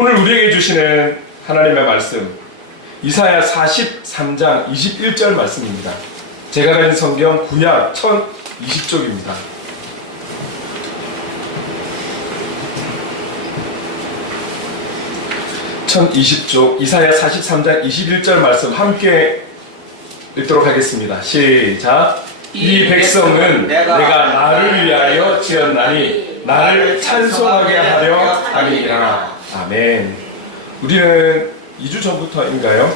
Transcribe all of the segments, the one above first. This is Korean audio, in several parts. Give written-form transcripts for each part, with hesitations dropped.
오늘 우리에게 주시는 하나님의 말씀, 이사야 43장 21절 말씀입니다. 제가 가진 성경 구약 1020쪽입니다. (1020쪽) 이사야 43장 21절 말씀 함께 읽도록 하겠습니다. 시작. 이 백성은 내가 나를 위하여 지었나니 나를 찬송하게 하려 함이니라. 아멘. 우리는 2주 전부터인가요?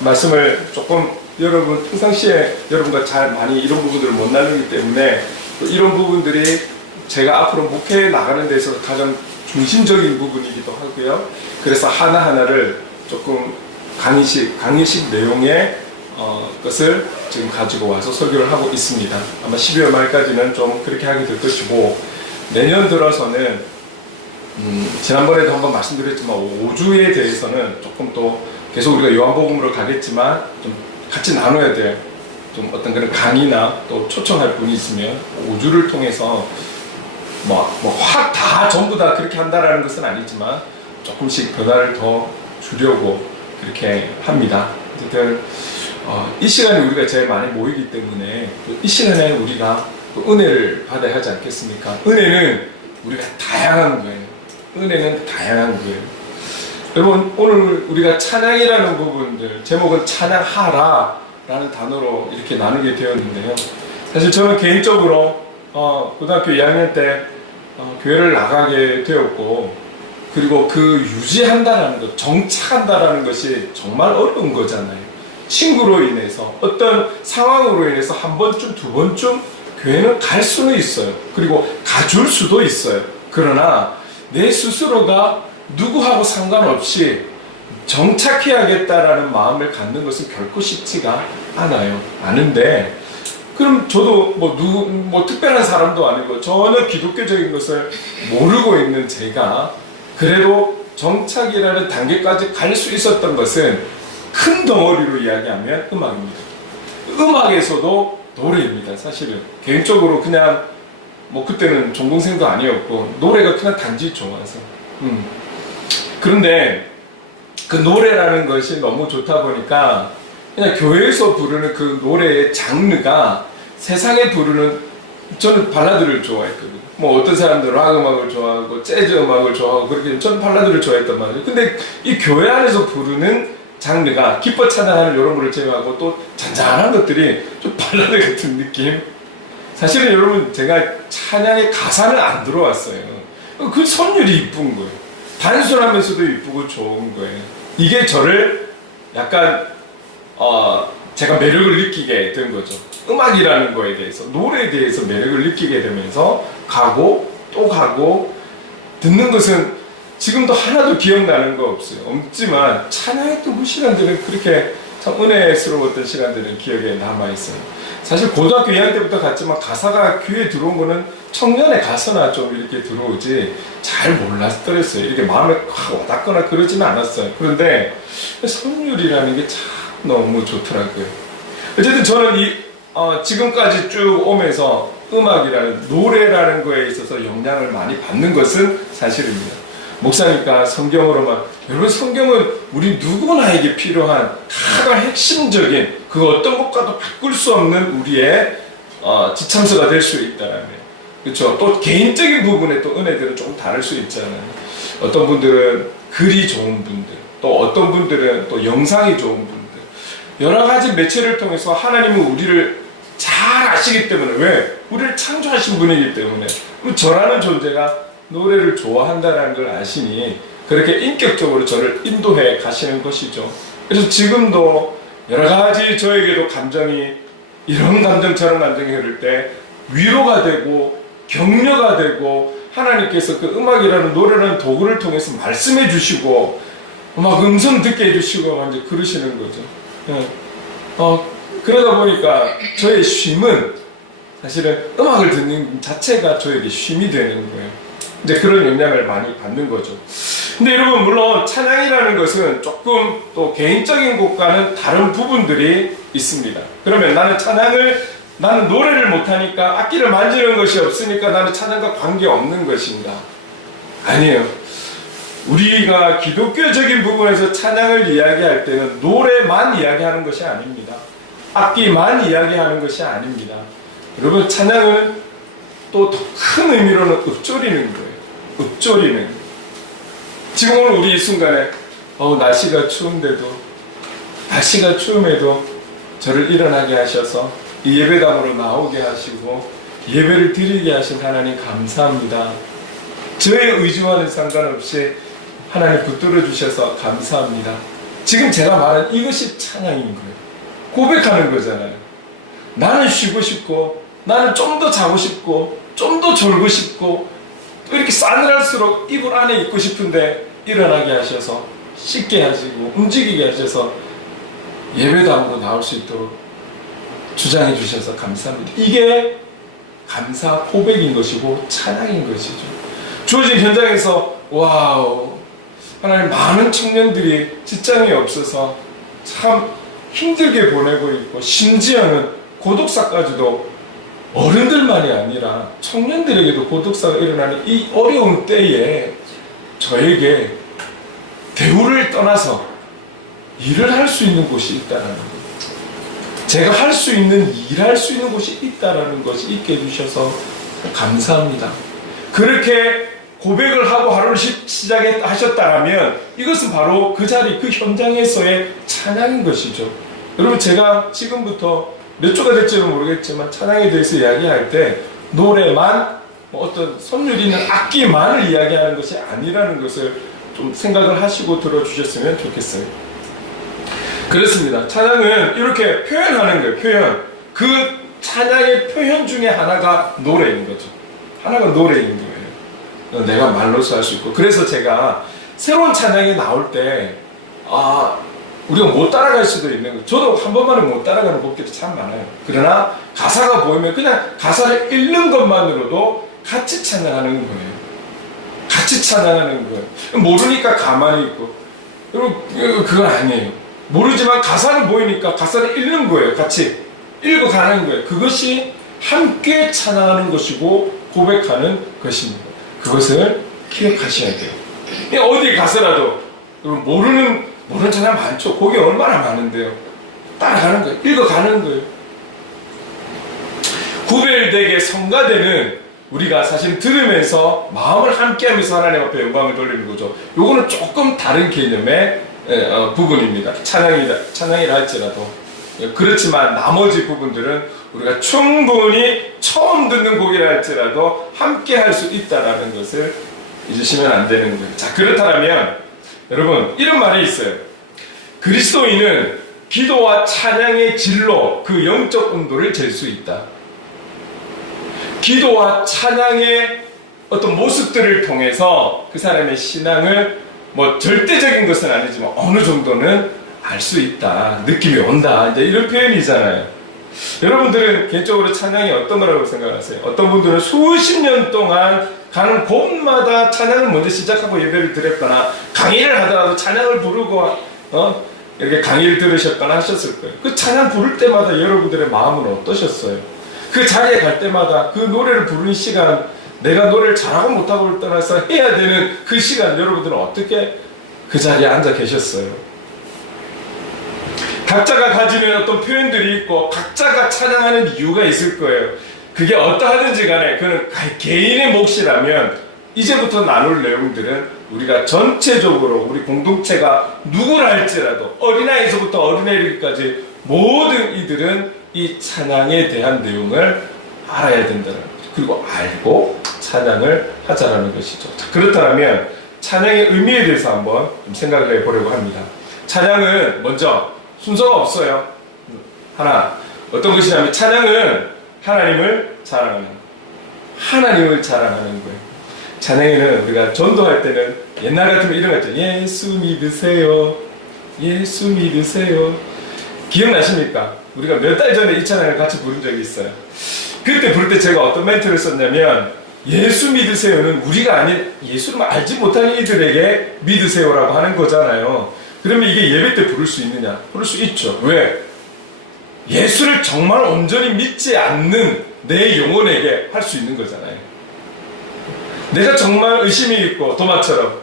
말씀을 조금 여러분 평상시에 여러분과 잘 많이 이런 부분들을 못 나누기 때문에 또 이런 부분들이 제가 앞으로 목회에 나가는 데 있어서 가장 중심적인 부분이기도 하고요. 그래서 하나하나를 조금 강의식 내용의 것을 지금 가지고 와서 설교를 하고 있습니다. 아마 12월 말까지는 좀 그렇게 하게 될 것이고, 내년 들어서는 지난번에도 한번 말씀드렸지만 5주에 대해서는 조금 또 계속 우리가 요한복음으로 가겠지만 좀 같이 나눠야 될 좀 어떤 그런 강의나 또 초청할 분이 있으면 5주를 통해서 확 다 전부 다 그렇게 한다라는 것은 아니지만 조금씩 변화를 더 주려고 그렇게 합니다. 어쨌든 이 시간에 우리가 제일 많이 모이기 때문에 이 시간에 우리가 은혜를 받아야 하지 않겠습니까? 은혜는 우리가 다양한 거예요. 은혜는 다양한 거예요. 여러분, 오늘 우리가 찬양이라는 부분들, 제목은 찬양하라 라는 단어로 이렇게 나누게 되었는데요. 사실 저는 개인적으로 고등학교 2학년 때 교회를 나가게 되었고, 그리고 그 유지한다라는 것, 정착한다라는 것이 정말 어려운 거잖아요. 친구로 인해서, 어떤 상황으로 인해서 한 번쯤, 두 번쯤 교회는 갈 수는 있어요. 그리고 가줄 수도 있어요. 그러나 내 스스로가 누구하고 상관없이 정착해야겠다라는 마음을 갖는 것은 결코 쉽지가 않아요. 아는데, 그럼 저도 특별한 사람도 아니고 전혀 기독교적인 것을 모르고 있는 제가 그래도 정착이라는 단계까지 갈 수 있었던 것은 큰 덩어리로 이야기하면 음악입니다. 음악에서도 노래입니다. 사실은 개인적으로 그냥 그때는 전공생도 아니었고 노래가 그냥 단지 좋아서 그런데 그 노래라는 것이 너무 좋다 보니까 그냥 교회에서 부르는 그 노래의 장르가 세상에 부르는, 저는 발라드를 좋아했거든요. 어떤 사람들은 락 음악을 좋아하고 재즈 음악을 좋아하고 그렇게, 저는 발라드를 좋아했단 말이에요. 근데 이 교회 안에서 부르는 장르가 기뻐 찬양하는 이런 거를 제외하고 또 잔잔한 것들이 좀 발라드 같은 느낌. 사실은 여러분, 제가 찬양의 가사는 안 들어왔어요. 그 선율이 이쁜 거예요. 단순하면서도 이쁘고 좋은 거예요. 이게 저를 약간 제가 매력을 느끼게 된 거죠. 음악이라는 거에 대해서, 노래에 대해서 매력을 느끼게 되면서 가고 또 가고, 듣는 것은 지금도 하나도 기억나는 거 없지만 찬양했던 그 시간들은 그렇게 참 은혜스러웠던 시간들은 기억에 남아있어요. 사실 고등학교 2학년 때부터 갔지만 가사가 귀에 들어온 거는 청년의 가사나 좀 이렇게 들어오지 잘 몰랐더랬어요. 이렇게 마음에 확 와닿거나 그러지는 않았어요. 그런데 선율이라는 게 참 너무 좋더라고요. 어쨌든 저는 지금까지 쭉 오면서 음악이라는, 노래라는 거에 있어서 영향을 많이 받는 것은 사실입니다. 목사니까 성경으로만, 여러분, 성경은 우리 누구나에게 필요한 가장 핵심적인 그 어떤 것과도 바꿀 수 없는 우리의 지참서가 될 수 있다라는, 그렇죠? 또 개인적인 부분에 또 은혜들은 좀 다를 수 있잖아요. 어떤 분들은 글이 좋은 분들, 또 어떤 분들은 또 영상이 좋은 분들, 여러 가지 매체를 통해서 하나님은 우리를 잘 아시기 때문에, 왜? 우리를 창조하신 분이기 때문에, 저라는 존재가 노래를 좋아한다는 걸 아시니 그렇게 인격적으로 저를 인도해 가시는 것이죠. 그래서 지금도 여러 가지 저에게도 감정이, 이런 감정 저런 감정이 흐를 때 위로가 되고 격려가 되고, 하나님께서 그 음악이라는 노래라는 도구를 통해서 말씀해 주시고 막 음성 듣게 해주시고 막 이제 그러시는 거죠. 그러다 보니까 저의 쉼은 사실은 음악을 듣는 자체가 저에게 쉼이 되는 거예요. 이제 그런 영향을 많이 받는 거죠. 근데 여러분, 물론 찬양이라는 것은 조금 또 개인적인 것과는 다른 부분들이 있습니다. 그러면 나는 노래를 못하니까, 악기를 만지는 것이 없으니까 나는 찬양과 관계없는 것인가? 아니에요. 우리가 기독교적인 부분에서 찬양을 이야기할 때는 노래만 이야기하는 것이 아닙니다. 악기만 이야기하는 것이 아닙니다. 여러분, 찬양은 또 더 큰 의미로는 읊조리는 거예요. 읊조리는. 지금 오늘 우리 이 순간에 날씨가 추움에도 저를 일어나게 하셔서 이 예배당으로 나오게 하시고 예배를 드리게 하신 하나님 감사합니다. 저의 의지와는 상관없이 하나님 붙들어 주셔서 감사합니다. 지금 제가 말한 이것이 찬양인 거예요. 고백하는 거잖아요. 나는 쉬고 싶고, 나는 좀 더 자고 싶고, 좀 더 졸고 싶고, 또 이렇게 싸늘할수록 이불 안에 있고 싶은데 일어나게 하셔서 씻게 하시고 움직이게 하셔서 예배당으로 나올 수 있도록 주장해 주셔서 감사합니다. 이게 감사 고백인 것이고 찬양인 것이죠. 주어진 현장에서 와우, 하나님, 많은 청년들이 직장이 없어서 참 힘들게 보내고 있고, 심지어는 고독사까지도 어른들만이 아니라 청년들에게도 고독사가 일어나는 이 어려운 때에 저에게 대우를 떠나서 일을 할 수 있는 곳이 있다는 것, 제가 할 수 있는, 일할 수 있는 곳이 있다는 것이 있게 해주셔서 감사합니다. 그렇게 고백을 하고 하루를 시작하셨다면 이것은 바로 그 자리, 그 현장에서의 찬양인 것이죠. 여러분, 제가 지금부터 몇 조가 될지는 모르겠지만 찬양에 대해서 이야기할 때 노래만, 어떤 선율 있는 악기만을 이야기하는 것이 아니라는 것을 좀 생각을 하시고 들어주셨으면 좋겠어요. 그렇습니다. 찬양은 이렇게 표현하는 거예요. 표현. 그 찬양의 표현 중에 하나가 노래인 거죠. 하나가 노래인 거예요. 내가 말로서 할 수 있고. 그래서 제가 새로운 찬양이 나올 때 우리가 못 따라갈 수도 있는 거예요. 저도 한 번만에 못 따라가는 곡들이 참 많아요. 그러나 가사가 보이면 그냥 가사를 읽는 것만으로도 같이 찬양하는 거예요. 같이 찬양하는 거예요. 모르니까 가만히 있고. 여러분, 그건 아니에요. 모르지만 가사를 보이니까 가사를 읽는 거예요. 같이 읽어가는 거예요. 그것이 함께 찬양하는 것이고 고백하는 것입니다. 그것을 기억하셔야 돼요. 어디 가서라도 모르는 찬양 많죠. 곡이 얼마나 많은데요. 따라가는 거예요. 읽어가는 거예요. 구별되게 성가대는 우리가 사실 들으면서 마음을 함께하면서 하나님 앞에 영광을 돌리는 거죠. 요거는 조금 다른 개념의 부분입니다. 찬양이라 할지라도. 그렇지만 나머지 부분들은 우리가 충분히 처음 듣는 곡이라 할지라도 함께 할 수 있다는 것을 잊으시면 안 되는 거예요. 자, 그렇다면 여러분, 이런 말이 있어요. 그리스도인은 기도와 찬양의 질로 그 영적 온도를 잴 수 있다. 기도와 찬양의 어떤 모습들을 통해서 그 사람의 신앙을 절대적인 것은 아니지만 어느 정도는 알 수 있다. 느낌이 온다. 이제 이런 표현이잖아요. 여러분들은 개인적으로 찬양이 어떤 거라고 생각하세요? 어떤 분들은 수십 년 동안 가는 곳마다 찬양을 먼저 시작하고 예배를 드렸거나 강의를 하더라도 찬양을 부르고 이렇게 강의를 들으셨거나 하셨을 거예요. 그 찬양 부를 때마다 여러분들의 마음은 어떠셨어요? 그 자리에 갈 때마다 그 노래를 부르는 시간, 내가 노래를 잘하고 못하고를 떠나서 해야 되는 그 시간, 여러분들은 어떻게 그 자리에 앉아 계셨어요? 각자가 가지는 어떤 표현들이 있고 각자가 찬양하는 이유가 있을 거예요. 그게 어떠하든지 간에 그는 개인의 몫이라면 이제부터 나눌 내용들은 우리가 전체적으로 우리 공동체가 누구라 할지라도 어린아이에서부터 어린애까지 모든 이들은 이 찬양에 대한 내용을 알아야 된다는 거죠. 그리고 알고 찬양을 하자라는 것이죠. 자, 그렇다면 찬양의 의미에 대해서 한번 좀 생각을 해보려고 합니다. 찬양은 먼저 순서가 없어요. 하나, 어떤 것이냐면 찬양은 하나님을 자랑하는 거예요. 하나님을 자랑하는 거예요. 찬양에는 우리가 전도할 때는 옛날 같으면 이런 거 있죠. 예수 믿으세요. 예수 믿으세요. 기억나십니까? 우리가 몇 달 전에 이 찬양을 같이 부른 적이 있어요. 그때 부를 때 제가 어떤 멘트를 썼냐면 예수 믿으세요는 우리가 아닌 예수를 알지 못하는 이들에게 믿으세요라고 하는 거잖아요. 그러면 이게 예배 때 부를 수 있느냐? 부를 수 있죠. 왜? 예수를 정말 온전히 믿지 않는 내 영혼에게 할 수 있는 거잖아요. 내가 정말 의심이 있고 도마처럼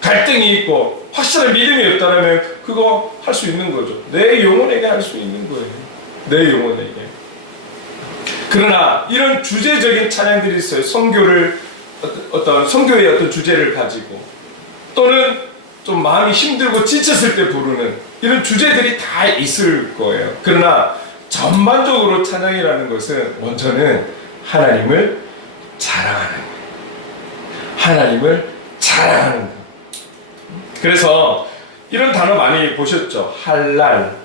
갈등이 있고 확실한 믿음이 없다면 그거 할 수 있는 거죠. 내 영혼에게 할 수 있는 거예요. 내 영혼에게. 그러나 이런 주제적인 찬양들이 있어요. 어떤 선교의 어떤 주제를 가지고, 또는 좀 마음이 힘들고 지쳤을 때 부르는 이런 주제들이 다 있을 거예요. 그러나 전반적으로 찬양이라는 것은 먼저는 하나님을 자랑하는 거예요. 하나님을 자랑하는 것. 그래서 이런 단어 많이 보셨죠? 할랄.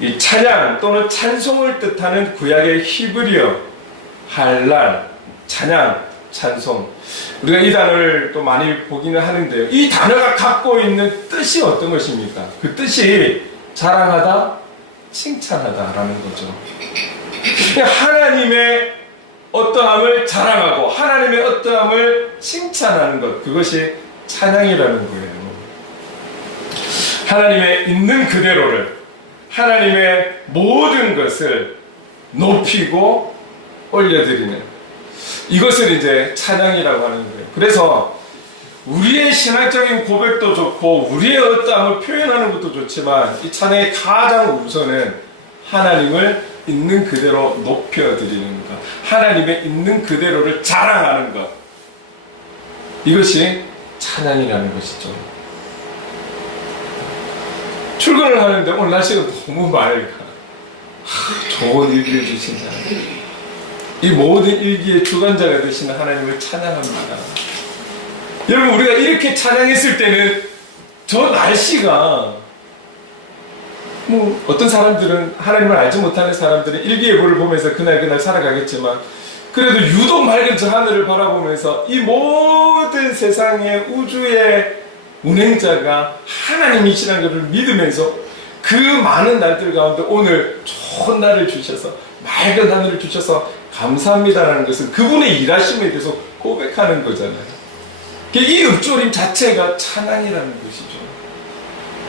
이 찬양 또는 찬송을 뜻하는 구약의 히브리어. 할랄. 찬양, 찬송. 우리가 이 단어를 또 많이 보기는 하는데요. 이 단어가 갖고 있는 뜻이 어떤 것입니까? 그 뜻이 자랑하다, 칭찬하다라는 거죠. 하나님의 어떠함을 자랑하고 하나님의 어떠함을 칭찬하는 것, 그것이 찬양이라는 거예요. 하나님의 있는 그대로를, 하나님의 모든 것을 높이고 올려드리는, 이것을 이제 찬양이라고 하는 거예요. 그래서 우리의 신학적인 고백도 좋고 우리의 어떠함을 표현하는 것도 좋지만, 이 찬양의 가장 우선은 하나님을 있는 그대로 높여드리는 것, 하나님의 있는 그대로를 자랑하는 것, 이것이 찬양이라는 것이죠. 출근을 하는데 오늘 날씨가 너무 맑아. 좋은 일기를 주신다. 이 모든 일기의 주관자가 되시는 하나님을 찬양합니다. 여러분, 우리가 이렇게 찬양했을 때는 저 날씨가, 어떤 사람들은, 하나님을 알지 못하는 사람들은 일기예보를 보면서 그날 살아가겠지만, 그래도 유독 맑은 저 하늘을 바라보면서 이 모든 세상의 우주의 운행자가 하나님이시라는 것을 믿으면서 그 많은 날들 가운데 오늘 좋은 날을 주셔서, 맑은 하늘을 주셔서 감사합니다라는 것은 그분의 일하심에 대해서 고백하는 거잖아요. 이 읊조림 자체가 찬양이라는 것이죠.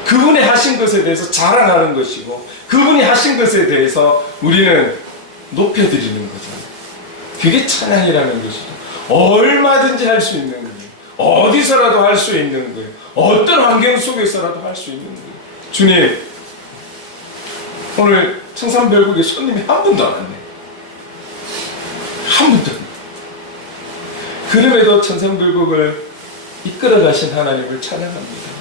그분이 하신 것에 대해서 자랑하는 것이고, 그분이 하신 것에 대해서 우리는 높여드리는 거잖아요. 그게 찬양이라는 것이죠. 얼마든지 할 수 있는 거예요. 어디서라도 할 수 있는 거예요. 어떤 환경 속에서라도 할 수 있는 거예요. 주님, 오늘 청산별국에 손님이 한 분도 안 왔네. 한 분도. 그럼에도 청산별국을 이끌어 가신 하나님을 찬양합니다.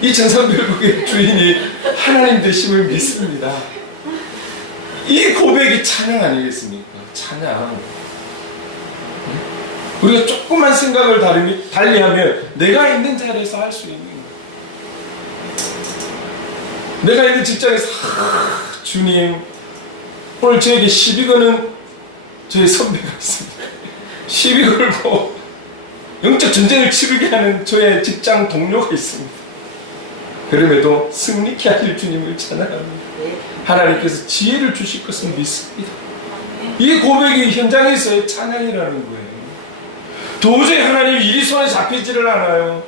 이 청산별국의 주인이 하나님 되심을 믿습니다. 이 고백이 찬양 아니겠습니까? 찬양. 우리가 조금만 생각을 달리하면 내가 있는 자리에서 할 수 있는 거예요. 내가 있는 직장에서 주님, 오늘 저에게 시비 거는 저의 선배가 있습니다. 시비 걸고 영적 전쟁을 치르게 하는 저의 직장 동료가 있습니다. 그럼에도 승리케 하실 주님을 찬양합니다. 하나님께서 지혜를 주실 것을 믿습니다. 이 고백이 현장에서의 찬양이라는 거예요. 도저히 하나님 일이 손에 잡히지를 않아요.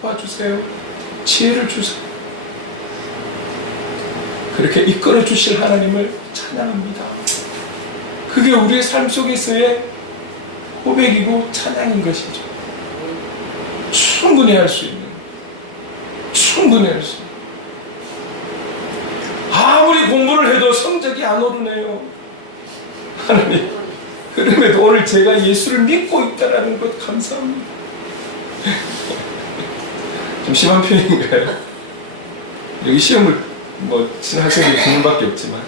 도와주세요. 지혜를 주세요. 그렇게 이끌어 주실 하나님을 찬양합니다. 그게 우리의 삶 속에서의 고백이고 찬양인 것이죠. 충분히 할 수 있는, 충분히 할 수 있는. 아무리 공부를 해도 성적이 안 오르네요. 하나님, 그럼에도 오늘 제가 예수를 믿고 있다는 것 감사합니다. 좀 심한 표현인가요? 여기 시험을 친 학생이 두 명밖에 없지만,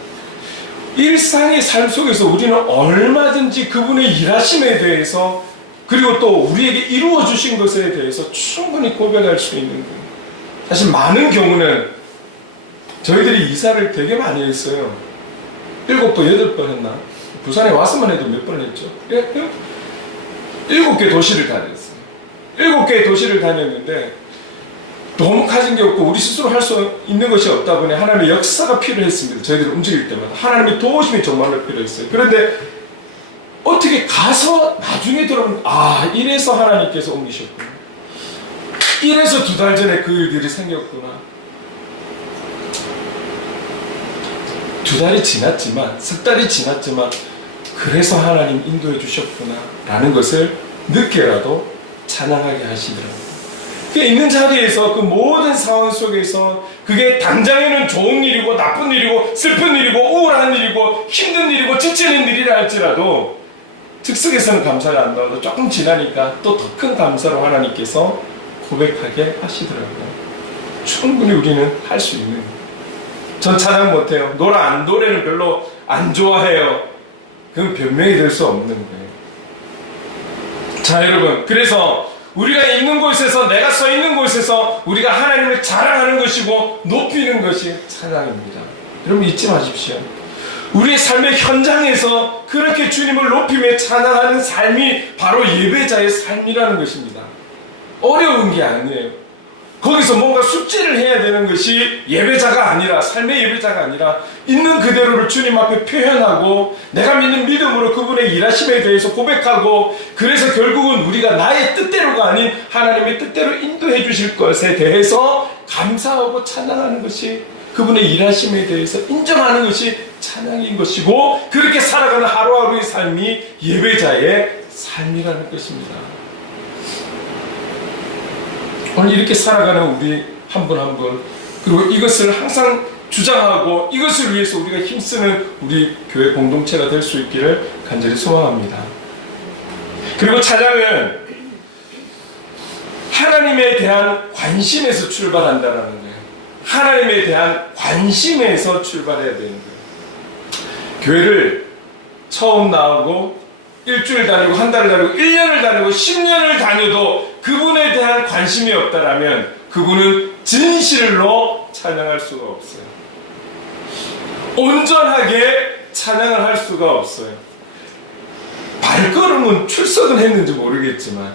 일상의 삶 속에서 우리는 얼마든지 그분의 일하심에 대해서, 그리고 또 우리에게 이루어 주신 것에 대해서 충분히 고백할 수 있는 거예요. 사실 많은 경우는 저희들이 이사를 되게 많이 했어요. 7번, 8번 했나? 부산에 왔으면 해도 몇 번 했죠? 7개 도시를 다녔어요. 7개의 도시를 다녔는데 너무 가진 게 없고 우리 스스로 할 수 있는 것이 없다 보니 하나님의 역사가 필요했습니다. 저희들이 움직일 때마다 하나님의 도우심이 정말로 필요했어요. 그런데 어떻게 가서 나중에 들어보면, 이래서 하나님께서 옮기셨구나, 이래서 2달 전에 그 일들이 생겼구나, 2달이 지났지만, 3달이 지났지만 그래서 하나님 인도해 주셨구나 라는 것을 늦게라도 찬양하게 하시더라고요. 그 있는 자리에서 그 모든 상황 속에서 그게 당장에는 좋은 일이고 나쁜 일이고 슬픈 일이고 우울한 일이고 힘든 일이고 지치는 일이라 할지라도 즉석에서는 감사가 안 나와도 조금 지나니까 또 더 큰 감사로 하나님께서 고백하게 하시더라고요. 충분히 우리는 할 수 있는 거예요. 전 찬양 못해요. 노래는 별로 안 좋아해요. 그건 변명이 될 수 없는 거예요. 자, 여러분, 그래서 우리가 있는 곳에서, 내가 서 있는 곳에서 우리가 하나님을 자랑하는 것이고 높이는 것이 찬양입니다. 여러분 잊지 마십시오. 우리의 삶의 현장에서 그렇게 주님을 높이며 찬양하는 삶이 바로 예배자의 삶이라는 것입니다. 어려운 게 아니에요. 거기서 뭔가 숙제를 해야 되는 것이 예배자가 아니라, 삶의 예배자가 아니라 있는 그대로를 주님 앞에 표현하고 내가 믿는 믿음으로 그분의 일하심에 대해서 고백하고, 그래서 결국은 우리가 나의 뜻대로가 아닌 하나님의 뜻대로 인도해 주실 것에 대해서 감사하고 찬양하는 것이, 그분의 일하심에 대해서 인정하는 것이 찬양인 것이고, 그렇게 살아가는 하루하루의 삶이 예배자의 삶이라는 것입니다. 오늘 이렇게 살아가는 우리 한 분 한 분, 그리고 이것을 항상 주장하고 이것을 위해서 우리가 힘쓰는 우리 교회 공동체가 될 수 있기를 간절히 소망합니다. 그리고 찬양은 하나님에 대한 관심에서 출발한다는 거예요. 하나님에 대한 관심에서 출발해야 되는 거예요. 교회를 처음 나오고 일주일 다니고 한 달을 다니고 1년을 다니고 10년을 다녀도 그분에 대한 관심이 없다라면 그분은 진실로 찬양할 수가 없어요. 온전하게 찬양을 할 수가 없어요. 발걸음은 출석은 했는지 모르겠지만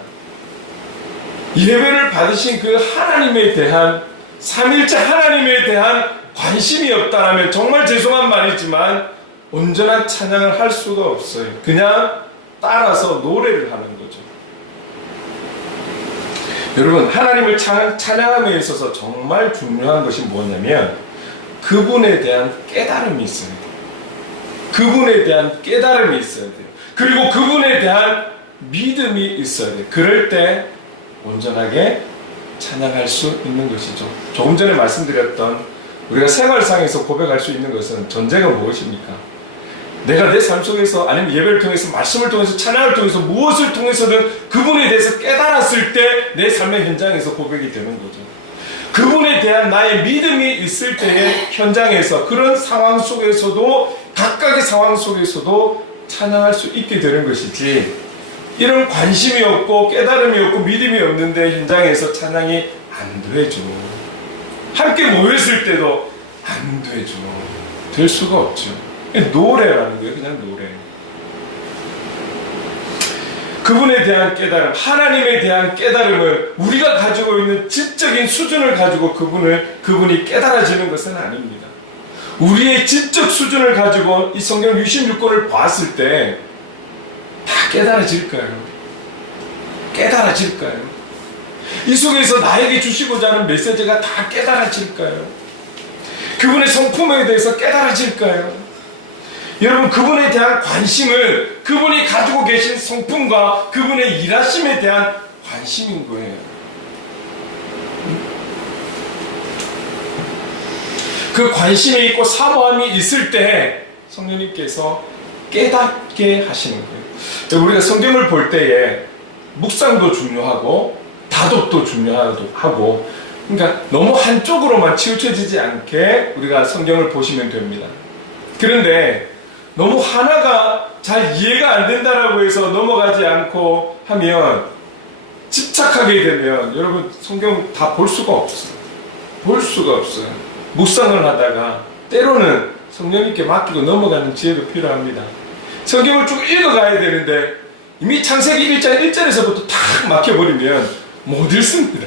예배를 받으신 그 하나님에 대한, 삼일째 하나님에 대한 관심이 없다라면 정말 죄송한 말이지만 온전한 찬양을 할 수가 없어요. 그냥 따라서 노래를 하는 거죠. 여러분, 하나님을 찬양함에 있어서 정말 중요한 것이 뭐냐면 그분에 대한 깨달음이 있어야 돼요. 그분에 대한 깨달음이 있어야 돼요. 그리고 그분에 대한 믿음이 있어야 돼요. 그럴 때 온전하게 찬양할 수 있는 것이죠. 조금 전에 말씀드렸던 우리가 생활상에서 고백할 수 있는 것은 전제가 무엇입니까? 내가 내 삶 속에서, 아니면 예배를 통해서, 말씀을 통해서, 찬양을 통해서, 무엇을 통해서든 그분에 대해서 깨달았을 때 내 삶의 현장에서 고백이 되는 거죠. 그분에 대한 나의 믿음이 있을 때의 현장에서, 그런 상황 속에서도, 각각의 상황 속에서도 찬양할 수 있게 되는 것이지, 이런 관심이 없고 깨달음이 없고 믿음이 없는데 현장에서 찬양이 안 되죠. 함께 모였을 때도 안 되죠. 될 수가 없죠. 노래라는 거예요. 그냥 노래. 그분에 대한 깨달음, 하나님에 대한 깨달음을 우리가 가지고 있는 지적인 수준을 가지고 그분이 깨달아지는 것은 아닙니다. 우리의 지적 수준을 가지고 이 성경 66권을 봤을 때 다 깨달아질까요? 깨달아질까요? 이 속에서 나에게 주시고자 하는 메시지가 다 깨달아질까요? 그분의 성품에 대해서 깨달아질까요? 여러분, 그분에 대한 관심은 그분이 가지고 계신 성품과 그분의 일하심에 대한 관심인 거예요. 그 관심이 있고 사모함이 있을 때 성령님께서 깨닫게 하시는 거예요. 우리가 성경을 볼 때에 묵상도 중요하고 다독도 중요하고, 그러니까 너무 한쪽으로만 치우쳐지지 않게 우리가 성경을 보시면 됩니다. 그런데 너무 하나가 잘 이해가 안 된다라고 해서 넘어가지 않고 하면, 집착하게 되면 여러분 성경 다 볼 수가 없어요. 볼 수가 없어요. 묵상을 하다가 때로는 성령님께 맡기고 넘어가는 지혜도 필요합니다. 성경을 쭉 읽어가야 되는데 이미 창세기 1장 1절에서부터 탁 막혀버리면 못 읽습니다.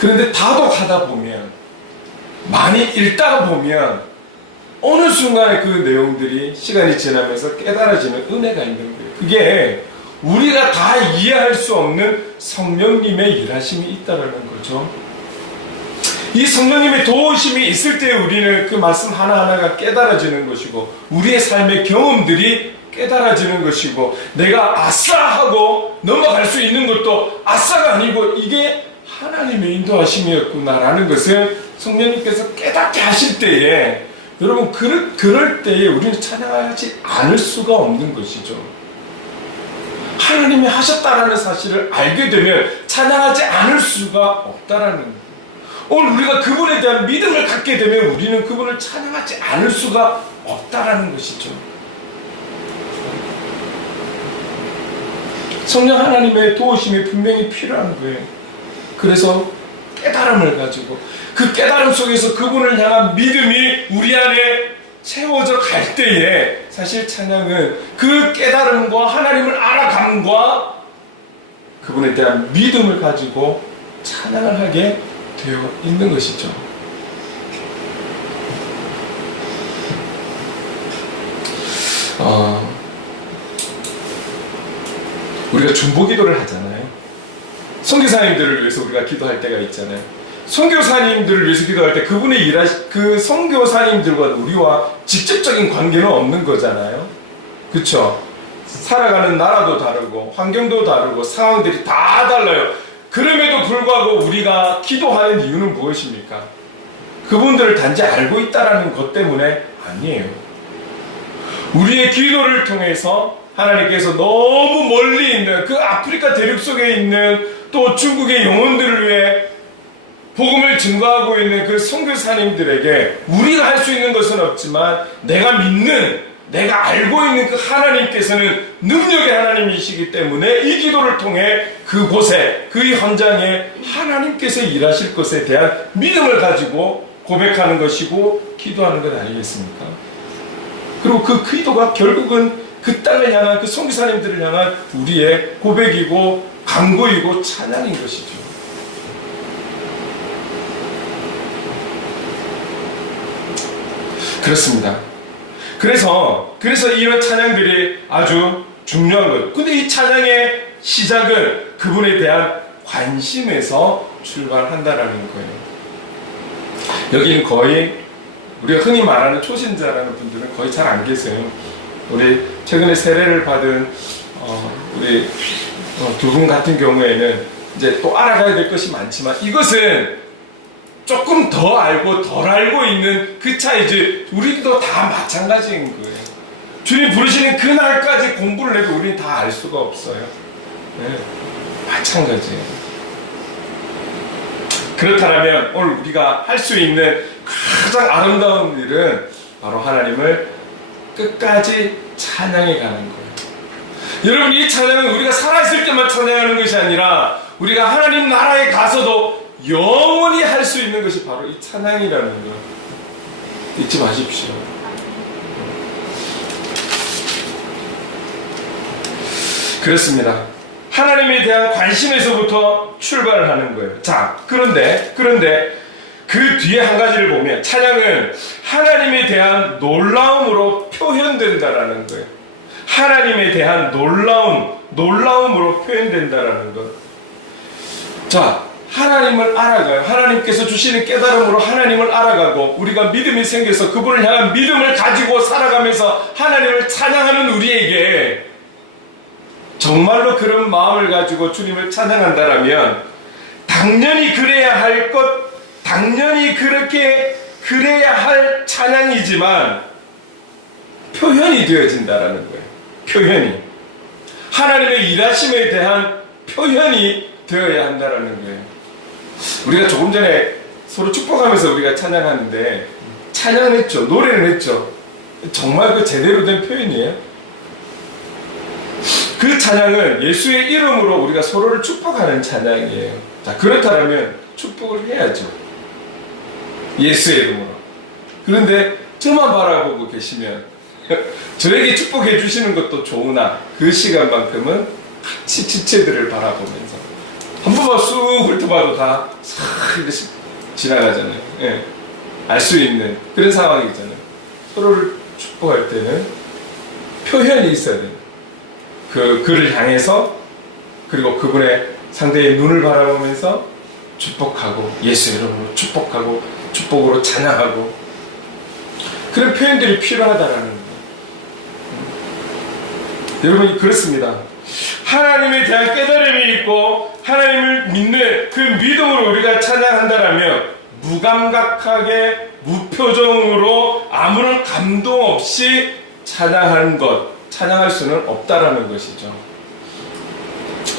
그런데 다독하다 보면, 많이 읽다가 보면 어느 순간에 그 내용들이 시간이 지나면서 깨달아지는 은혜가 있는 거예요. 그게 우리가 다 이해할 수 없는 성령님의 일하심이 있다는 거죠. 이 성령님의 도우심이 있을 때 우리는 그 말씀 하나하나가 깨달아지는 것이고 우리의 삶의 경험들이 깨달아지는 것이고, 내가 아싸 하고 넘어갈 수 있는 것도 아싸가 아니고 이게 하나님의 인도하심이었구나라는 것을 성령님께서 깨닫게 하실 때에, 여러분 그럴 때에 우리는 찬양하지 않을 수가 없는 것이죠. 하나님이 하셨다라는 사실을 알게 되면 찬양하지 않을 수가 없다라는 거예요. 오늘 우리가 그분에 대한 믿음을 갖게 되면 우리는 그분을 찬양하지 않을 수가 없다라는 것이죠. 성령 하나님의 도우심이 분명히 필요한 거예요. 그래서 깨달음을 가지고 그 깨달음 속에서 그분을 향한 믿음이 우리 안에 채워져 갈 때에 사실 찬양은 그 깨달음과 하나님을 알아감과 그분에 대한 믿음을 가지고 찬양을 하게 되어 있는 것이죠. 우리가 중보기도를 하잖아요. 선교사님들을 위해서 우리가 기도할 때가 있잖아요. 선교사님들을 위해서 기도할 때 그분의 그 선교사님들과 우리와 직접적인 관계는 없는 거잖아요. 그쵸? 살아가는 나라도 다르고 환경도 다르고 상황들이 다 달라요. 그럼에도 불구하고 우리가 기도하는 이유는 무엇입니까? 그분들을 단지 알고 있다는 것 때문에 아니에요. 우리의 기도를 통해서 하나님께서 너무 멀리 있는 그 아프리카 대륙 속에 있는 또 중국의 영혼들을 위해 복음을 증거하고 있는 그 선교사님들에게 우리가 할 수 있는 것은 없지만 내가 믿는, 내가 알고 있는 그 하나님께서는 능력의 하나님이시기 때문에 이 기도를 통해 그곳에, 그 현장에 하나님께서 일하실 것에 대한 믿음을 가지고 고백하는 것이고 기도하는 것 아니겠습니까? 그리고 그 기도가 결국은 그 땅을 향한, 그 선교사님들을 향한 우리의 고백이고 간구이고 찬양인 것이죠. 그렇습니다. 그래서 이런 찬양들이 아주 중요한 거예요. 근데 이 찬양의 시작은 그분에 대한 관심에서 출발한다라는 거예요. 여기는 거의 우리가 흔히 말하는 초신자라는 분들은 거의 잘 안 계세요. 우리 최근에 세례를 받은 우리 두 분 같은 경우에는 이제 또 알아가야 될 것이 많지만 이것은 조금 더 알고 덜 알고 있는 그 차이지 우리도 다 마찬가지인 거예요. 주님 부르시는 그날까지 공부를 해도 우리는 다 알 수가 없어요. 네, 마찬가지예요. 그렇다면 오늘 우리가 할 수 있는 가장 아름다운 일은 바로 하나님을 끝까지 찬양해 가는 거예요. 여러분, 이 찬양은 우리가 살아있을 때만 찬양하는 것이 아니라 우리가 하나님 나라에 가서도 영원히 할 수 있는 것이 바로 이 찬양이라는 거 잊지 마십시오. 그렇습니다. 하나님에 대한 관심에서부터 출발을 하는 거예요. 자, 그런데 그 뒤에 한 가지를 보면 찬양은 하나님에 대한 놀라움으로 표현된다라는 거예요. 하나님에 대한 놀라움으로 표현된다라는 것. 자, 하나님을 알아가요. 하나님께서 주시는 깨달음으로 하나님을 알아가고 우리가 믿음이 생겨서 그분을 향한 믿음을 가지고 살아가면서 하나님을 찬양하는 우리에게 정말로 그런 마음을 가지고 주님을 찬양한다라면 당연히 그래야 할 것, 당연히 그래야 할 찬양이지만 표현이 되어진다라는 거예요. 표현이. 하나님의 일하심에 대한 표현이 되어야 한다라는 거예요. 우리가 조금 전에 서로 축복하면서 우리가 찬양하는데 찬양을 했죠. 노래를 했죠. 정말 그 제대로 된 표현이에요. 그 찬양은 예수의 이름으로 우리가 서로를 축복하는 찬양이에요. 자, 그렇다면 축복을 해야죠. 예수의 이름으로. 그런데 저만 바라보고 계시면 저에게 축복해 주시는 것도 좋으나 그 시간만큼은 같이 지체들을 바라보면서 한 번만 쑥 훑어봐도 다 싹 지나가잖아요. 예. 알 수 있는 그런 상황이잖아요. 서로를 축복할 때는 표현이 있어야 돼요. 그를 향해서 그리고 그분의 상대의 눈을 바라보면서 축복하고 예수 이름으로 축복하고 축복으로 찬양하고 그런 표현들이 필요하다라는 거예요. 여러분 그렇습니다. 하나님에 대한 깨달음이 있고 하나님을 믿는 그 믿음으로 우리가 찬양한다라면 무감각하게 무표정으로 아무런 감동 없이 찬양할 수는 없다라는 것이죠.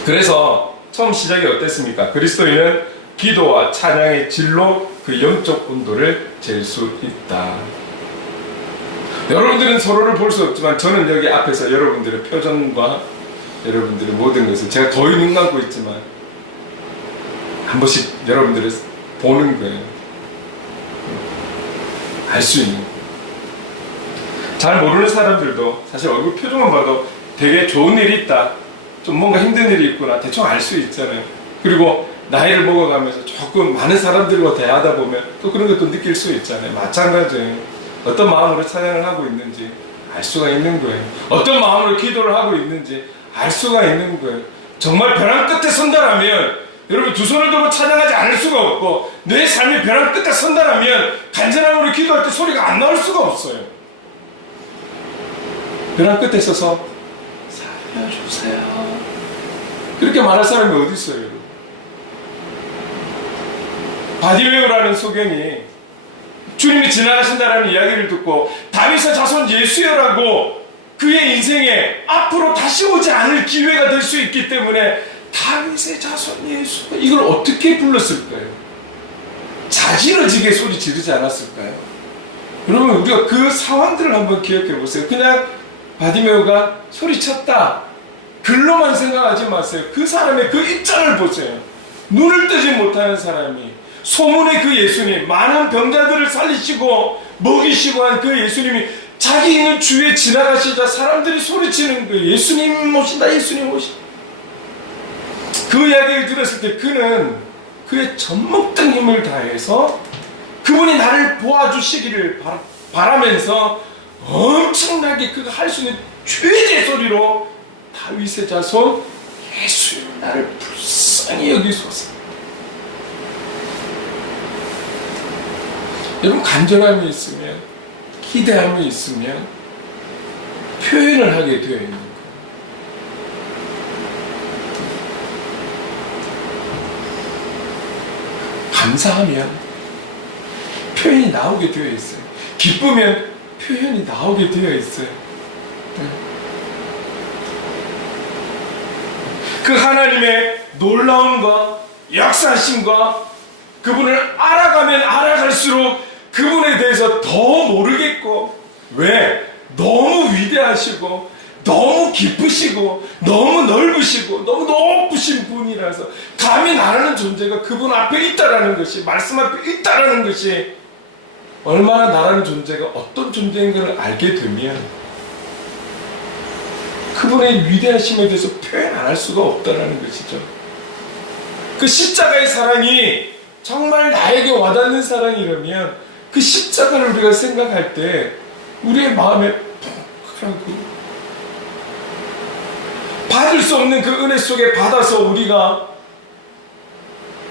그래서 처음 시작이 어땠습니까? 그리스도인은 기도와 찬양의 질로 그 영적 온도를 잴 수 있다. 여러분들은 서로를 볼 수 없지만 저는 여기 앞에서 여러분들의 표정과 여러분들의 모든 것을 제가 거의 눈 감고 있지만 한 번씩 여러분들을 보는 거예요. 알 수 있는 거예요. 잘 모르는 사람들도 사실 얼굴 표정만 봐도 되게 좋은 일이 있다, 좀 뭔가 힘든 일이 있구나 대충 알 수 있잖아요. 그리고 나이를 먹어가면서 조금 많은 사람들과 대하다 보면 또 그런 것도 느낄 수 있잖아요. 마찬가지예요. 어떤 마음으로 찬양을 하고 있는지 알 수가 있는 거예요. 어떤 마음으로 기도를 하고 있는지 알 수가 있는 거예요. 정말 벼랑 끝에 선다라면 여러분 두 손을 들고 찬양하지 않을 수가 없고 내 삶이 벼랑 끝에 선다라면 간절함으로 기도할 때 소리가 안 나올 수가 없어요. 벼랑 끝에 서서 살려주세요 그렇게 말할 사람이 어디 있어요? 여러분? 바디메오라는 소경이 주님이 지나가신다라는 이야기를 듣고 다윗의 자손 예수여라고 그의 인생에 앞으로 다시 오지 않을 기회가 될 수 있기 때문에 다윗의 자손 예수 이걸 어떻게 불렀을까요? 자지러지게 소리 지르지 않았을까요? 여러분 우리가 그 상황들을 한번 기억해 보세요. 그냥 바디메오가 소리쳤다 글로만 생각하지 마세요. 그 사람의 그 입장을 보세요. 눈을 뜨지 못하는 사람이 소문의 그 예수님, 많은 병자들을 살리시고 먹이시고 한 그 예수님이 자기 있는 주위에 지나가시자 사람들이 소리치는 거예요. 예수님 오신다, 예수님 오신다. 그 이야기를 들었을 때 그는 그의 젖먹던 힘을 다해서 그분이 나를 도와주시기를 바라면서 엄청나게 그가 할 수 있는 최대 소리로 다윗의 자손 예수님 나를 불쌍히 여기소서. 여러분 간절함이 있으면 기대함이 있으면 표현을 하게 되어 있는 거예요. 감사하면 표현이 나오게 되어 있어요. 기쁘면 표현이 나오게 되어 있어요. 그 하나님의 놀라움과 역사심과 그분을 알아가면 알아갈수록 그분에 대해서 더 모르겠고, 왜? 너무 위대하시고 너무 깊으시고 너무 넓으시고 너무 높으신 분이라서 감히 나라는 존재가 그분 앞에 있다라는 것이, 말씀 앞에 있다라는 것이 얼마나 나라는 존재가 어떤 존재인 걸 알게 되면 그분의 위대하심에 대해서 표현 안 할 수가 없다라는 것이죠. 그 십자가의 사랑이 정말 나에게 와닿는 사랑이라면 그 십자가를 우리가 생각할 때 우리의 마음에 펑크라고 받을 수 없는 그 은혜 속에 받아서 우리가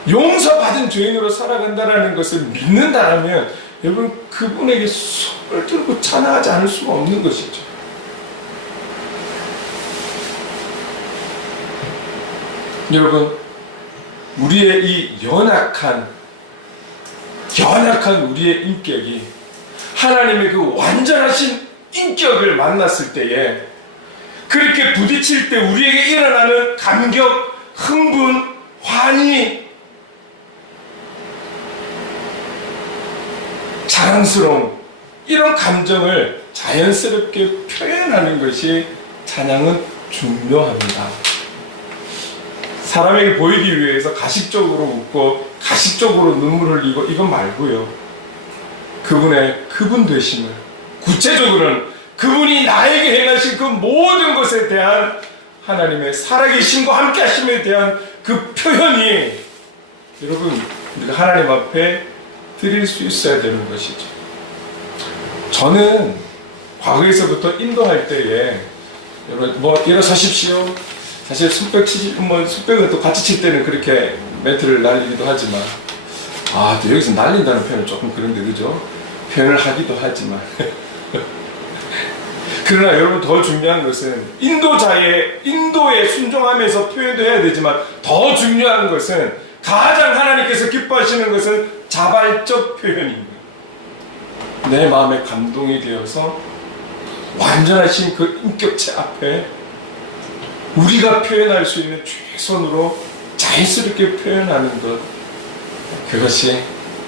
용서받은 죄인으로 살아간다는 것을 믿는다면 여러분 그분에게 손을 들고 찬양하지 않을 수가 없는 것이죠. 여러분 우리의 이 연약한 우리의 인격이 하나님의 그 완전하신 인격을 만났을 때에 그렇게 부딪힐 때 우리에게 일어나는 감격, 흥분, 환희, 자랑스러움, 이런 감정을 자연스럽게 표현하는 것이 찬양은 중요합니다. 사람에게 보이기 위해서 가식적으로 웃고 가식적으로 눈물을 흘리고 이건 말고요. 그분의 그분 되심을, 구체적으로는 그분이 나에게 행하신 그 모든 것에 대한 하나님의 살아계심과 함께 하심에 대한 그 표현이 여러분 우리가 하나님 앞에 드릴 수 있어야 되는 것이죠. 저는 과거에서부터 인도할 때에 여러분 일어서십시오. 사실 숯백은 또 같이 칠 때는 그렇게 멘트를 날리기도 하지만 또 여기서 날린다는 표현은 조금 그런데 그죠? 표현을 하기도 하지만 그러나 여러분, 더 중요한 것은 인도에 순종하면서 표현도 해야 되지만, 더 중요한 것은, 가장 하나님께서 기뻐하시는 것은 자발적 표현입니다. 내 마음에 감동이 되어서 완전하신 그 인격체 앞에 우리가 표현할 수 있는 최선으로 자연스럽게 표현하는 것, 그것이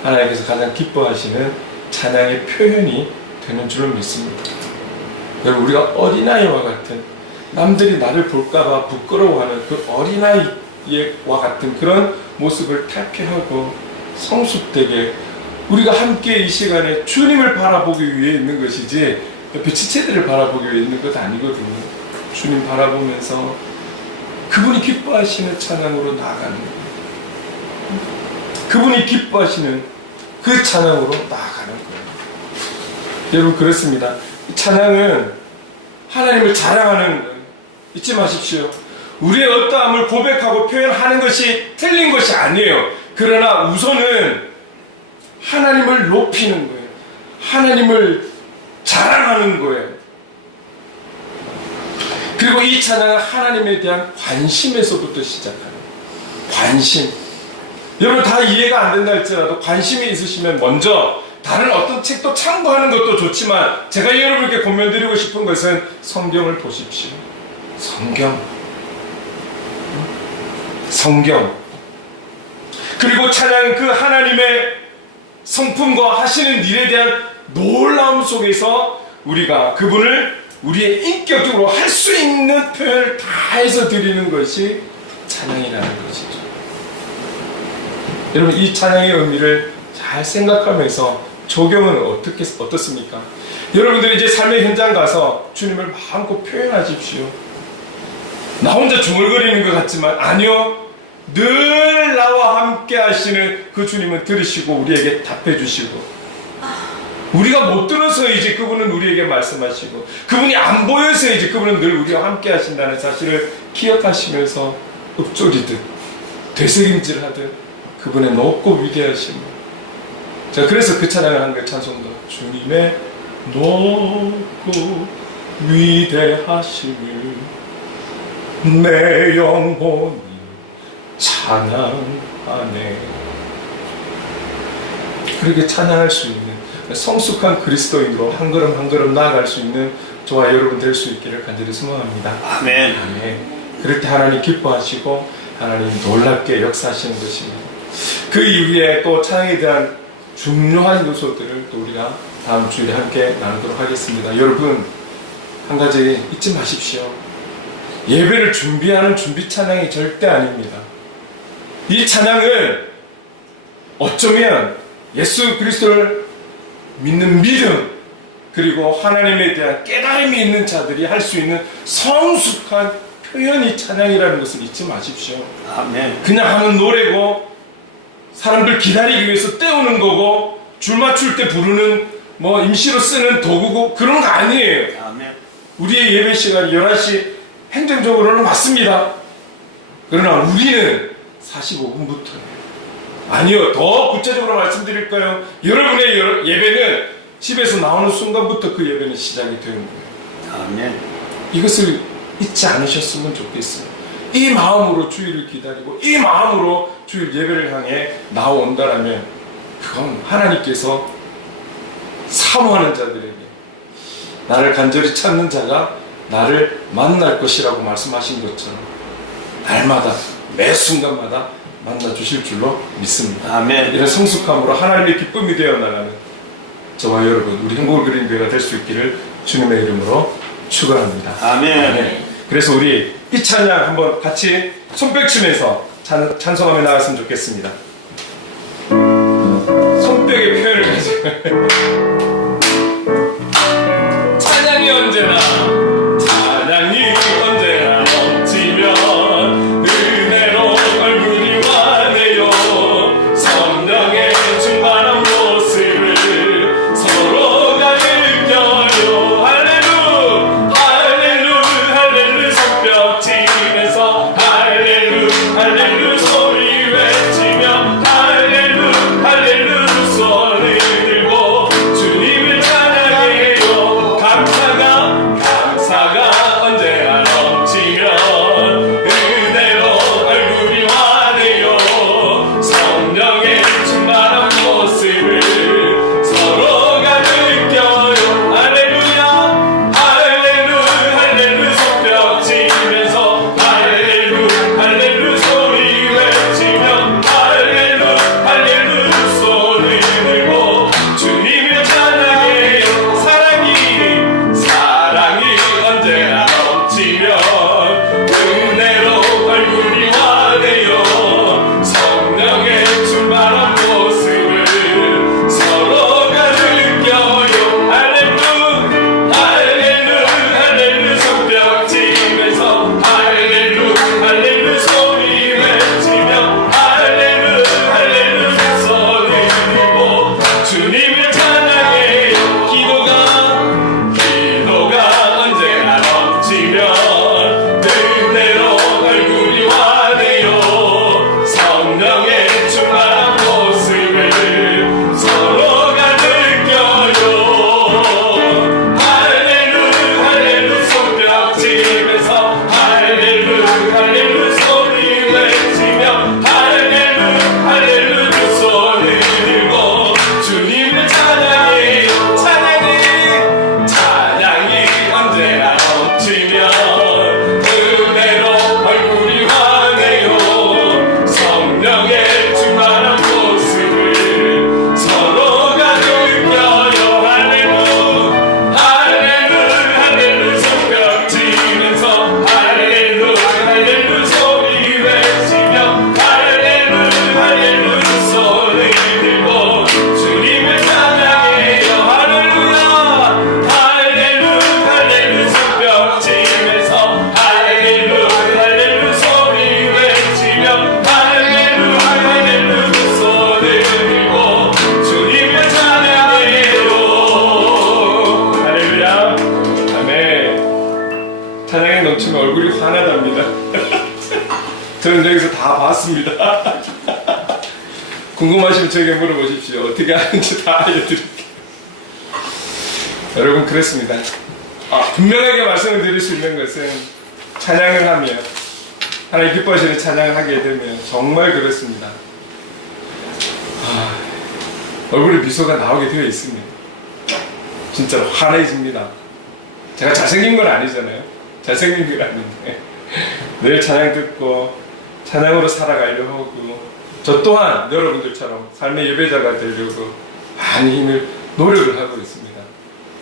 하나님께서 가장 기뻐하시는 찬양의 표현이 되는 줄을 믿습니다. 여러분, 우리가 어린아이와 같은, 남들이 나를 볼까봐 부끄러워하는 그 어린아이와 같은 그런 모습을 탈피하고 성숙되게, 우리가 함께 이 시간에 주님을 바라보기 위해 있는 것이지 옆에 지체들을 바라보기 위해 있는 것 아니거든요. 주님 바라보면서 그분이 기뻐하시는 찬양으로 나아가는 거예요. 그분이 기뻐하시는 그 찬양으로 나아가는 거예요. 여러분, 그렇습니다. 이 찬양은 하나님을 자랑하는 거예요. 잊지 마십시오. 우리의 어떠함을 고백하고 표현하는 것이 틀린 것이 아니에요. 그러나 우선은 하나님을 높이는 거예요. 하나님을 자랑하는 거예요. 그리고 이 찬양은 하나님에 대한 관심에서부터 시작하는 거예요. 관심. 여러분, 다 이해가 안 된다 할지라도 관심이 있으시면 먼저 다른 어떤 책도 참고하는 것도 좋지만, 제가 여러분께 권면드리고 싶은 것은 성경을 보십시오. 성경. 그리고 찬양은 그 하나님의 성품과 하시는 일에 대한 놀라움 속에서 우리가 그분을 우리의 인격적으로 할 수 있는 표현을 다해서 드리는 것이 찬양이라는 것이죠. 여러분, 이 찬양의 의미를 잘 생각하면서 적용은 어떻습니까? 여러분들이 이제 삶의 현장 가서 주님을 마음껏 표현하십시오. 나 혼자 중얼거리는 것 같지만 아니요, 늘 나와 함께 하시는 그 주님은 들으시고 우리에게 답해 주시고, 우리가 못 들어서이지 그분은 우리에게 말씀하시고, 그분이 안 보여서이지 그분은 늘 우리와 함께 하신다는 사실을 기억하시면서 읊조리듯 되새김질하듯 그분의 높고 위대하심을, 자, 그래서 그 찬양을 한 게 찬송도, 주님의 높고 위대하심을 내 영혼이 찬양하네. 그렇게 찬양할 수 있는 성숙한 그리스도인으로 한 걸음 한 걸음 나아갈 수 있는 저와 여러분 될 수 있기를 간절히 소망합니다. 아멘. 아멘. 그럴 때 하나님 기뻐하시고 하나님 놀랍게 역사하시는 것입니다. 그 이후에 또 찬양에 대한 중요한 요소들을 또 우리가 다음 주일에 함께 나누도록 하겠습니다. 여러분, 한 가지 잊지 마십시오. 예배를 준비하는 준비 찬양이 절대 아닙니다. 이 찬양은 어쩌면 예수 그리스도를 믿는 믿음, 그리고 하나님에 대한 깨달음이 있는 자들이 할 수 있는 성숙한 표현이 찬양이라는 것을 잊지 마십시오. 아멘. 그냥 하는 노래고 사람들 기다리기 위해서 떼우는 거고 줄 맞출 때 부르는 뭐 임시로 쓰는 도구고 그런 거 아니에요. 아멘. 우리의 예배 시간이 11시 행정적으로는 맞습니다. 그러나 우리는 45분부터예요. 아니요, 더 구체적으로 말씀드릴까요? 여러분의 예배는 집에서 나오는 순간부터 그 예배는 시작이 되는 거예요. 아멘. 이것을 잊지 않으셨으면 좋겠어요. 이 마음으로 주일을 기다리고 이 마음으로 주일 예배를 향해 나온다라면 그건 하나님께서 사모하는 자들에게, 나를 간절히 찾는 자가 나를 만날 것이라고 말씀하신 것처럼 날마다 매 순간마다 만나 주실 줄로 믿습니다. 아멘. 이런 성숙함으로 하나님의 기쁨이 되어 나가는 저와 여러분, 우리 행복을 그린 교회가 될 수 있기를 주님의 이름으로 축원합니다. 아멘. 그래서 우리 이 찬양 한번 같이 손뼉 치면서 찬송하며 나갔으면 좋겠습니다. 손뼉의 표현을 가지고 찬양이 언제나 넘치면 은혜로 얼굴이 환해요. 성령의 충만한 모습을 서로가 느껴요. 할렐루 할렐루 할렐루 손뼉 치면서 할렐루 할렐루 소리 외치며 할렐루 할렐루 손을 들고 찬양에 넘치면 얼굴이 환하답니다. 저는 여기서 다 봤습니다. 궁금하시면 저에게 물어보십시오. 어떻게 하는지 다 알려드릴게요. 여러분 그렇습니다. 분명하게 말씀을 드릴 수 있는 것은 찬양을 하며 하나님 기뻐하시는 찬양을 하게 되면 정말 그렇습니다. 얼굴에 미소가 나오게 되어 있습니다. 진짜로 환해집니다. 제가 잘생긴 건 아니잖아요. 잘생긴 건 아닌데 늘 찬양 듣고 찬양으로 살아가려 하고 저 또한 여러분들처럼 삶의 예배자가 되려고 많이 힘을 노력을 하고 있습니다.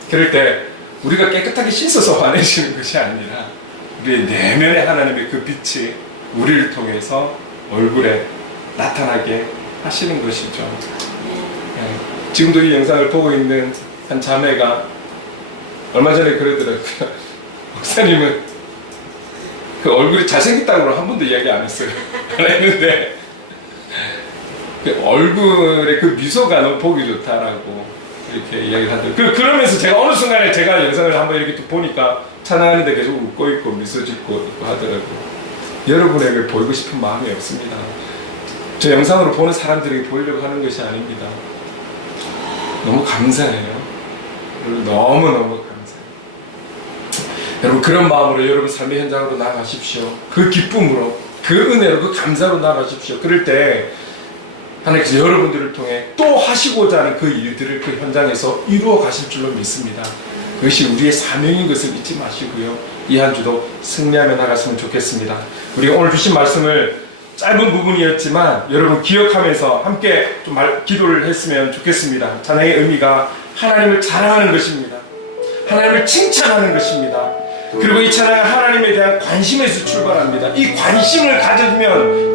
그럴 때 우리가 깨끗하게 씻어서 환해지는 것이 아니라 우리 내면의 하나님의 그 빛이 우리를 통해서 얼굴에 나타나게 하시는 것이죠. 지금도 이 영상을 보고 있는 한 자매가 얼마 전에 그러더라고요. 목사님은 그 얼굴이 잘생겼다고 한 번도 이야기 안 했어요. 안 했는데 그 얼굴에 그 미소가 너무 보기 좋다라고 이렇게 이야기를 하더라고요. 그러면서 제가 어느 순간에 제가 영상을 한번 이렇게 또 보니까 찬양하는데 계속 웃고 있고 미소 짓고 있고 하더라고요. 여러분에게 보이고 싶은 마음이 없습니다. 저 영상으로 보는 사람들에게 보이려고 하는 것이 아닙니다. 너무 감사해요. 너무너무 감사해요. 여러분 그런 마음으로 여러분 삶의 현장으로 나가십시오. 그 기쁨으로 그 은혜로 그 감사로 나가십시오. 그럴 때 하나님께서 여러분들을 통해 또 하시고자 하는 그 일들을 그 현장에서 이루어 가실 줄로 믿습니다. 그것이 우리의 사명인 것을 잊지 마시고요. 이 한 주도 승리하며 나갔으면 좋겠습니다. 우리가 오늘 주신 말씀을 짧은 부분이었지만 여러분 기억하면서 함께 좀 기도를 했으면 좋겠습니다. 찬양의 의미가 하나님을 자랑하는 것입니다. 하나님을 칭찬하는 것입니다. 그리고 이 찬양은 하나님에 대한 관심에서 출발합니다. 이 관심을 가지면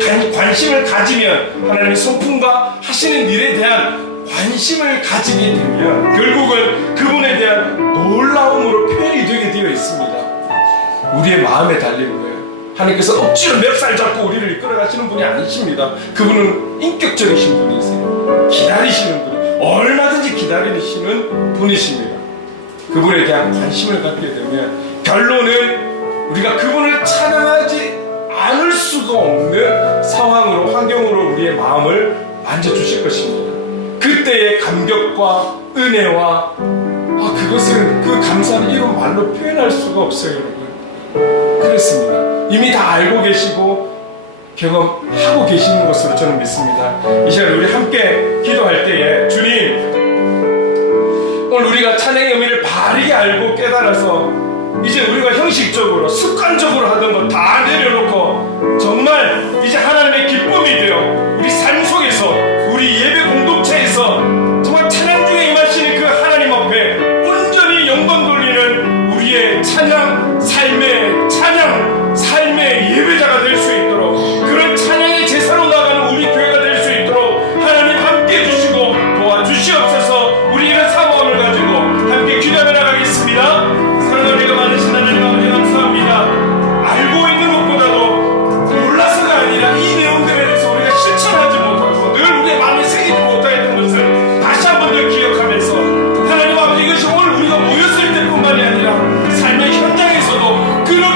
하나님의 소품과 하시는 일에 대한 관심을 가지게 되면 결국은 그분에 대한 놀라움으로 표현이 되게 되어 있습니다. 우리의 마음에 달린 거예요. 하나님께서 억지로 멱살 잡고 우리를 이끌어가시는 분이 아니십니다. 그분은 인격적이신 분이세요. 기다리시는 분, 얼마든지 기다리시는 분이십니다. 그분에 대한 관심을 갖게 되면 결론은 우리가 그분을 찬양하지 않을 수가 없는 상황으로, 환경으로 우리의 마음을 만져주실 것입니다. 그때의 감격과 은혜와 그것은 그 감사는 이런 말로 표현할 수가 없어요, 여러분. 그렇습니다. 이미 다 알고 계시고 경험하고 계시는 것으로 저는 믿습니다. 이 시간에 우리 함께 기도할 때에 주님, 오늘 우리가 찬양의 의미를 바르게 알고 깨달아서 이제 우리가 형식적으로 습관적으로 하던 거 다 내려놓고 정말 이제 하나님의 기쁨이 되어 우리 삶 속에서 우리 예배 공동체에서 정말 찬양 중에 임하시는 그 하나님 앞에 온전히 영광 돌리는 우리의 찬양, 삶의 예배자가 될 수 있도록, 그런 찬양의 제사로 나가는 우리 교회가 될 수 있도록 하나님 함께 해주시고 도와주시옵소서. 우리 이런 사모함을 가지고 함께 기도하며 나가겠습니다. 사랑하는 우리가 많으신 하나님 아버지 감사합니다. 알고 있는 것보다도 몰라서가 아니라 이 내용들에 대해서 우리가 실천하지 못하고 늘 우리의 마음에 새기지 못하였던 것을 다시 한 번 더 기억하면서 하나님 아버지, 이것이 오늘 우리가 모였을 때뿐만이 아니라 삶의 현장에서도 그런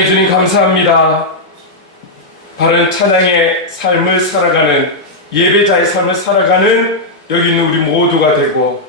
사랑해 주님 감사합니다. 바른 찬양의 삶을 살아가는, 예배자의 삶을 살아가는 여기 있는 우리 모두가 되고,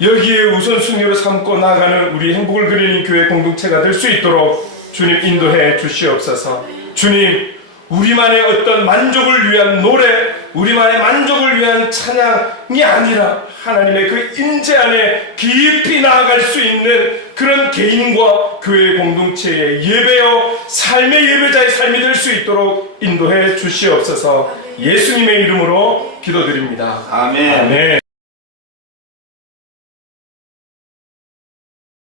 여기에 우선순위로 삼고 나아가는 우리 행복을 그리는 교회 공동체가 될 수 있도록 주님 인도해 주시옵소서. 주님, 우리만의 어떤 만족을 위한 노래, 우리만의 만족을 위한 찬양이 아니라 하나님의 그 임재 안에 깊이 나아갈 수 있는 그런 개인과 교회 공동체의 예배요, 삶의 예배자의 삶이 될 수 있도록 인도해 주시옵소서. 예수님의 이름으로 기도드립니다. 아멘. 아멘.